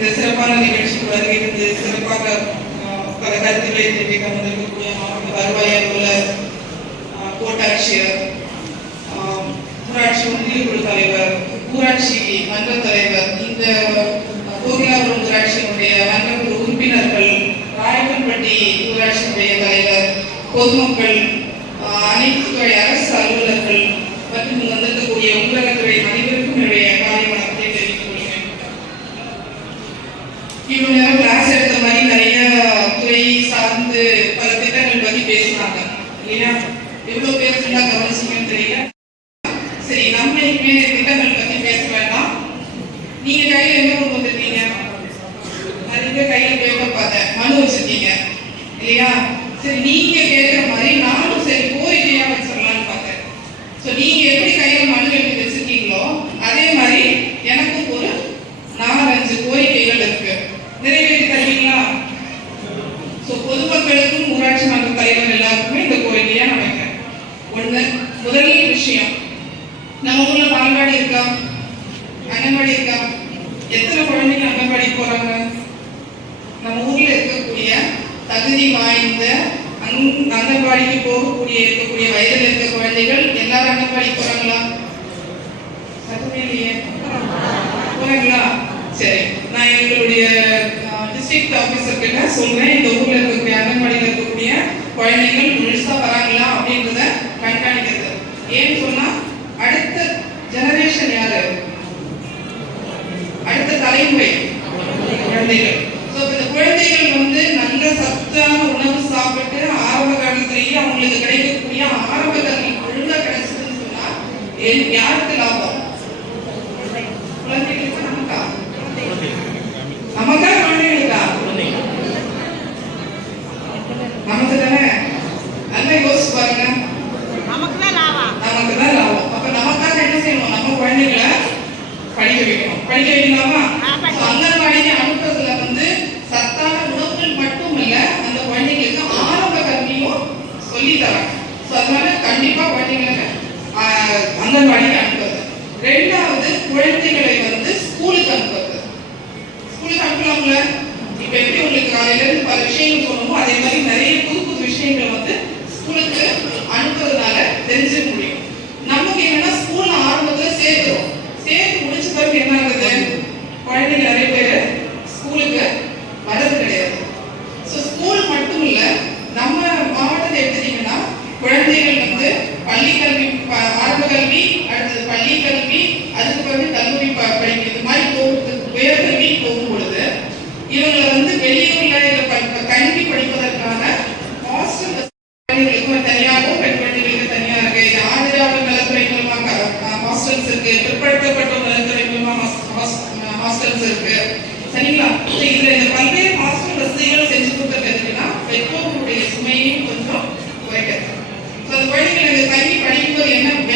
இந்த சிறப்பான நிகழ்ச்சிக்கு வருகிறது சிறப்பாக பல கருத்துக்களை தெரிவிக்க வந்திருக்கக்கூடிய வருவாயில் உள்ள கோட்டாட்சியர் ஊராட்சி ஒன்றிய குழு தலைவர் ஊராட்சி மன்ற தலைவர் இந்த கோகிலாபுரம் ஊராட்சியினுடைய மன்றக்குழு உறுப்பினர்கள் ராயப்பன்பட்டி ஊராட்சியினுடைய தலைவர் பொதுமக்கள் அஹ், அனைத்து துறை அரசு அலுவலர்கள் மற்றும் இங்கு வந்திருக்கக்கூடிய ஊடகத்துறை அனைவருக்கும் என்னுடைய காலை வணக்கத்தை தெரிவித்துக் கொள்கிறேன் இவ்வளவு நேரம் கிளாஸ் எடுத்த மாதிரி நிறைய துறை சார்ந்து பல திட்டங்கள் பத்தி பேசினாங்க. இல்லையா? எவ்வளவு பேர் ஃபுல்லா கவனிச்சீங்கன்னு தெரியல. சரி நம்ம இனிமே திட்டங்கள் பத்தி பேச வேண்டாம். நீங்க கையில என்ன கொண்டு வந்திருக்கீங்க நான் கையில பேப்பர் பார்த்தேன். மனு வச்சிருக்கீங்க. இல்லையா? சரி நீங்க கேட்கிற மாதிரி நான் சரி கோரிக்கையா வச்சிடலாம்னு பார்த்தேன் ஸோ நீங்க எப்படி கையில மனு எழுதி வச்சிருக்கீங்களோ அதே மாதிரி எனக்கும் ஒரு நாலஞ்சு கோரிக்கைகள் இருக்கு நிறைவேற்றி தருவீங்களா ஸோ பொதுமக்களுக்கும் ஊராட்சி மன்ற தலைவர் எல்லாருக்குமே இந்த கோரிக்கையா நான் வைக்கிறேன். ஒண்ணு முதல் விஷயம் நம்ம ஊர்ல பால்வாடி இருக்கா? அங்கன்வாடி இருக்கா? எத்தனை குழந்தைங்க அங்கன்வாடி போறாங்க? நம்ம ஊர்ல இருக்கக்கூடிய தகுதி வாய்ந்த அங்கன்வாடிக்கு போகக்கூடிய இருக்கக்கூடிய வயதில் இருக்க குழந்தைகள் எல்லாரும் அங்கன்வாடி போறாங்களா? சத்தமே இல்லையே. போறாங்களா? சரி நான் எங்களுடைய டிஸ்ட்ரிக்ட் ஆஃபீஸர் கிட்ட சொல்றேன். இந்த ஊர்ல இருக்கக்கூடிய அங்கன்வாடியில் இருக்கக்கூடிய குழந்தைகள் முழுசா வராங்களா அப்படின்றத கண்காணிக்கிறது. ஏன்னு சொன்னா அடுத்த ஜெனரேஷன் யாரு? அடுத்த தலைமுறை குழந்தைகள். ஸோ இந்த குழந்தைகள் வந்து நல்ல சத்தான உணவு சாப்பிட்டு ஆரம்ப காலத்திலேயே அவங்களுக்கு கிடைக்கக்கூடிய ஆரம்ப கல்வி ஒழுங்கா கிடைச்சதுன்னு சொன்னா யார் சொல்லி ஸோ அதனால கண்டிப்பா குழந்தைங்களுக்கு அங்கன்வாடிக்கு அனுப்புறது. ரெண்டாவது குழந்தை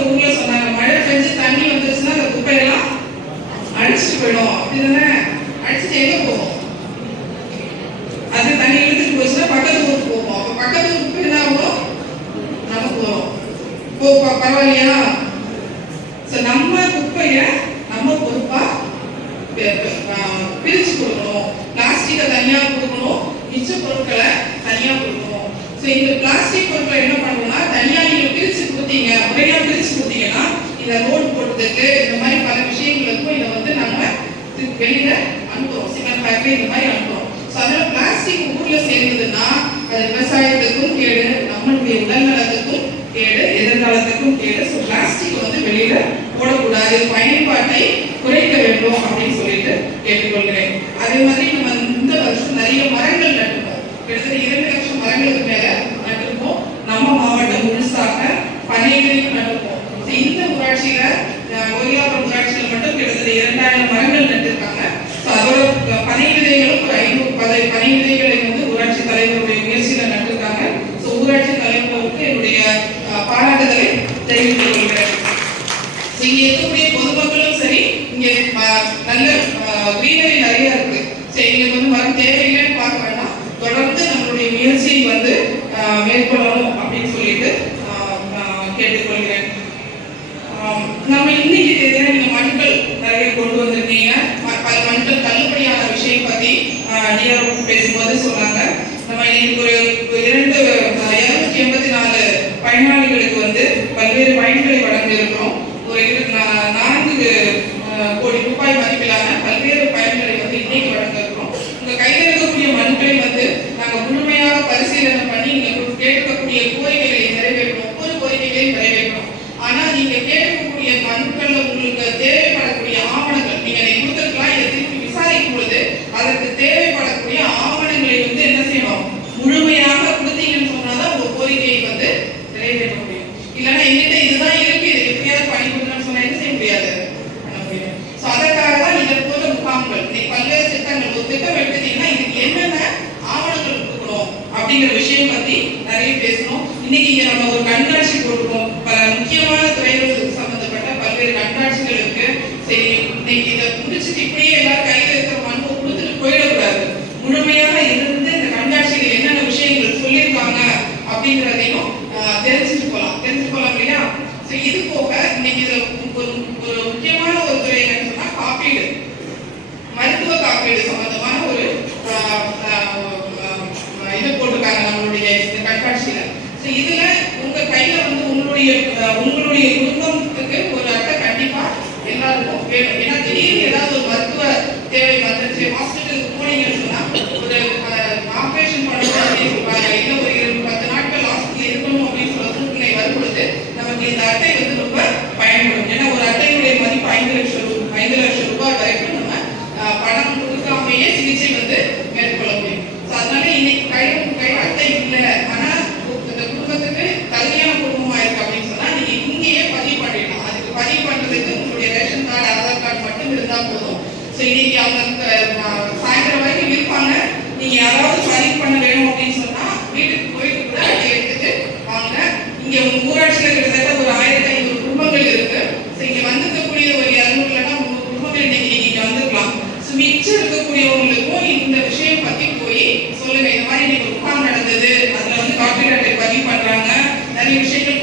ஊர்ல சொன்னாங்க மழை பெஞ்சு தண்ணி வந்துருச்சுன்னா அந்த குப்பையெல்லாம் அடிச்சுட்டு போயிடும். அப்படிதானே? அடிச்சுட்டு எங்க போகும் அது தண்ணி இழுத்துட்டு போச்சுன்னா பக்கத்து ஊருக்கு போவோம். அப்ப பக்கத்து ஊருக்கு என்ன ஆகும்? நமக்கு வரும். போ பரவாயில்லையா? சோ நம்ம குப்பைய நம்ம பொறுப்பா பிரிச்சு கொடுக்கணும். பிளாஸ்டிக்கை தனியா கொடுக்கணும். மிச்ச பொருட்களை தனியா கொடுக்கணும். சோ இந்த பிளாஸ்டிக் பொருட்களை என்ன பண்ணணும்னா தனியா கொடுத்தீங்க முறையா பிரிச்சு கொடுத்தீங்கன்னா இதை ரோடு போட்டதுக்கு இந்த மாதிரி பல விஷயங்களுக்கும் இதை வந்து நம்ம வெளியில அனுப்புறோம். சிமெண்ட் ஃபேக்டரி இந்த மாதிரி அனுப்புறோம். ஸோ அதனால பிளாஸ்டிக் ஊர்ல சேர்ந்ததுன்னா அது விவசாயத்துக்கும் கேடு நம்மளுடைய உடல் நலத்துக்கும் கேடு எதிர்காலத்துக்கும் கேடு. ஸோ பிளாஸ்டிக் வந்து வெளியில போடக்கூடாது. பயன்பாட்டை குறைக்க வேண்டும் அப்படின்னு சொல்லிட்டு கேட்டுக்கொள்கிறேன். அதே மாதிரி நம்ம இந்த வருஷம் நிறைய மரங்கள் நட்டுவோம் கிட்டத்தட்ட இரண்டு லட்சம் மரங்களுக்கு மேல நட்டு இரண்டாயிரம் மரங்கள் நட்டிருக்காங்க. அதோட பனை விதைகளும் ஒரு ஐநூறு பதை பனை விதைகளை வந்து ஊராட்சி தலைவருடைய முயற்சியில நட்டிருக்காங்க. ஸோ ஊராட்சி தலைவருக்கு என்னுடைய பாராட்டுதலை தெரிவித்துக் கொள்கிறேன். இங்க இருக்கக்கூடிய பொதுமக்களும் சரி இங்க நல்ல கிரீன் அணியரும் பேசும்போது சொன்னாங்க. நம்ம இன்னைக்கு ஒரு இரண்டு இரநூத்தி எண்பத்தி நாலு பயனாளிகளுக்கு வந்து பல்வேறு பயன்களை வழங்கியிருக்கிறோம். இங்க நம்ம ஒரு கண்காட்சி போட்டிருக்கோம் பல முக்கியமான துறைகள் சம்பந்தப்பட்ட பல்வேறு கண்காட்சிகள் இருக்கு. சரி இன்னைக்கு இதை முடிச்சுட்டு இப்படியே எல்லாரும் கையில் இருக்கிற மண்பு கொடுத்துட்டு போயிடக்கூடாது. முழுமையாக இருந்து இந்த கண்காட்சிகள் என்னென்ன விஷயங்கள் சொல்லியிருக்காங்க அப்படிங்கிறதையும் தெரிஞ்சுட்டு போகலாம் தெரிஞ்சுட்டு போகலாம் அப்படின்னா இது போக இன்னைக்கு இதுல ஒரு முக்கியமான ஒரு துறை என்னன்னு சொன்னா காப்பீடு. மருத்துவ காப்பீடு இதுல உங்க கையில வந்து உங்களுடைய உங்களுடைய குடும்பத்துக்கு ஒரு அட்டை கண்டிப்பா எல்லாருக்கும் வேணும். ஏன்னா திடீர்னு ஏதாவது ஒரு and you're shaking